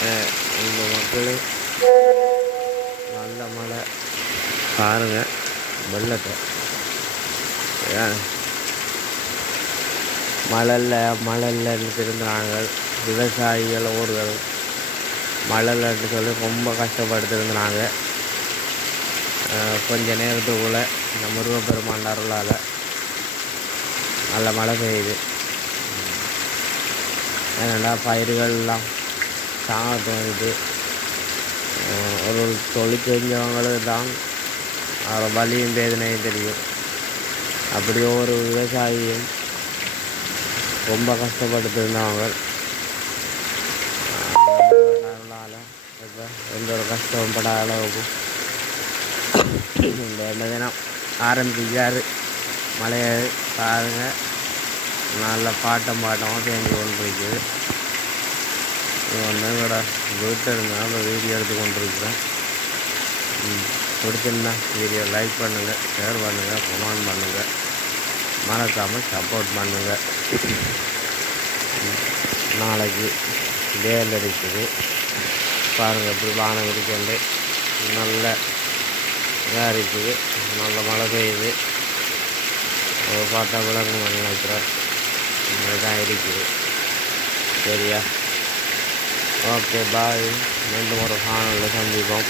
இந்த மக்கள் நல்ல மழை பாருங்க வெள்ளத்தை மழை திருந்தாங்க விவசாயிகள் ஊர்கள் மழைன்னு சொல்லி ரொம்ப கஷ்டப்பட்டுருந்தாங்க. கொஞ்ச நேரத்துக்குள்ளே இந்த முருகப்பெருமான் அருளால் நல்ல மழை பெய்யுது. ஏன்னா பயிர்கள்லாம் சாணத்துக்கு ஒரு தொழில் செஞ்சவங்களுக்கு தான் வலியும் வேதனையும் தெரியும். அப்படியோ ஒரு விவசாயியும் ரொம்ப கஷ்டப்பட்டுருந்தவங்க அருளால் இப்போ எந்த ஒரு கஷ்டம் படாத அளவுக்கு இந்த 2 தினம் ஆரம்பிச்சார் மழையை பாருங்கள். நல்ல பாட்டமாக பேஞ்சு கொண்டு இருக்குது. எங்களோட வீட்டில் இருந்தாலும் வீடியோ எடுத்து கொண்டு இருக்கிறேன். பிடிச்சிருந்தா வீடியோ லைக் பண்ணுங்கள், ஷேர் பண்ணுங்கள், கமெண்ட் பண்ணுங்கள், மறக்காமல் சப்போர்ட் பண்ணுங்கள். நாளைக்கு வேல் அடிக்குது பாருங்கள். இப்படி வானம் இருக்குது, நல்ல இதாக இருக்குது, நல்ல மழை பெய்யுது. ஒரு பார்த்தா விளங்கும் நினைக்கிறேன். இதுதான் இருக்குது. சரியா? ஓகே, பாய். மீண்டும் ஒரு காணொளியில் சந்திப்போம்.